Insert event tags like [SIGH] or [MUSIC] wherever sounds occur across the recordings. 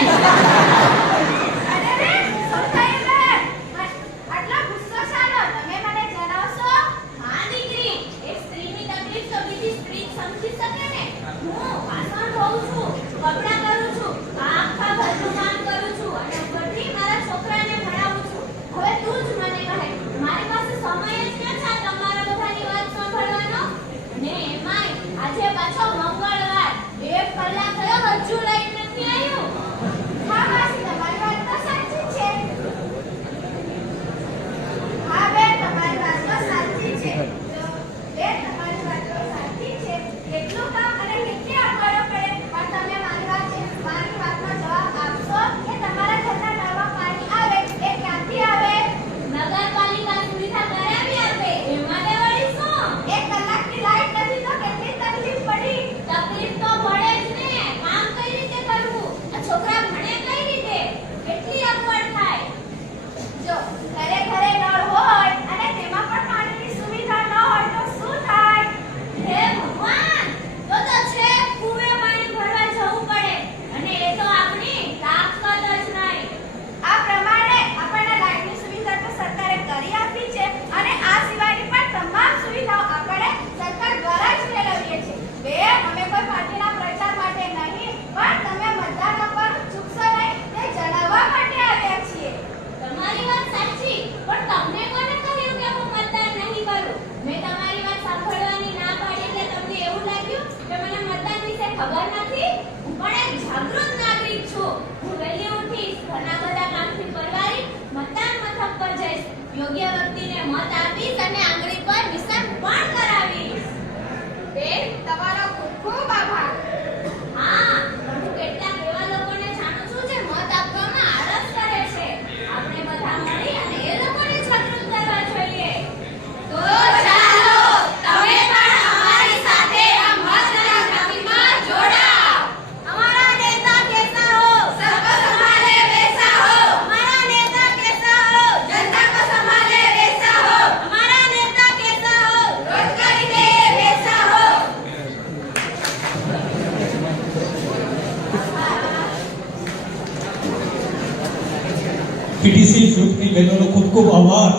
Thank [LAUGHS] you. PTC ગ્રુપની બહેનોનો ખૂબ ખૂબ આભાર.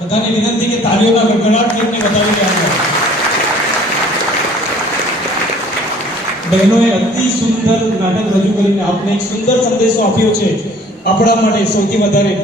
બધાને વિનંતી કે તાળીઓના ગડગડાટ તેમને બતાવી રહ્યા બહેનોએ અતિ સુંદર નાટક રજૂ કરીને આપને એક સુંદર સંદેશો આપ્યો છે. આપણા માટે સૌથી વધારે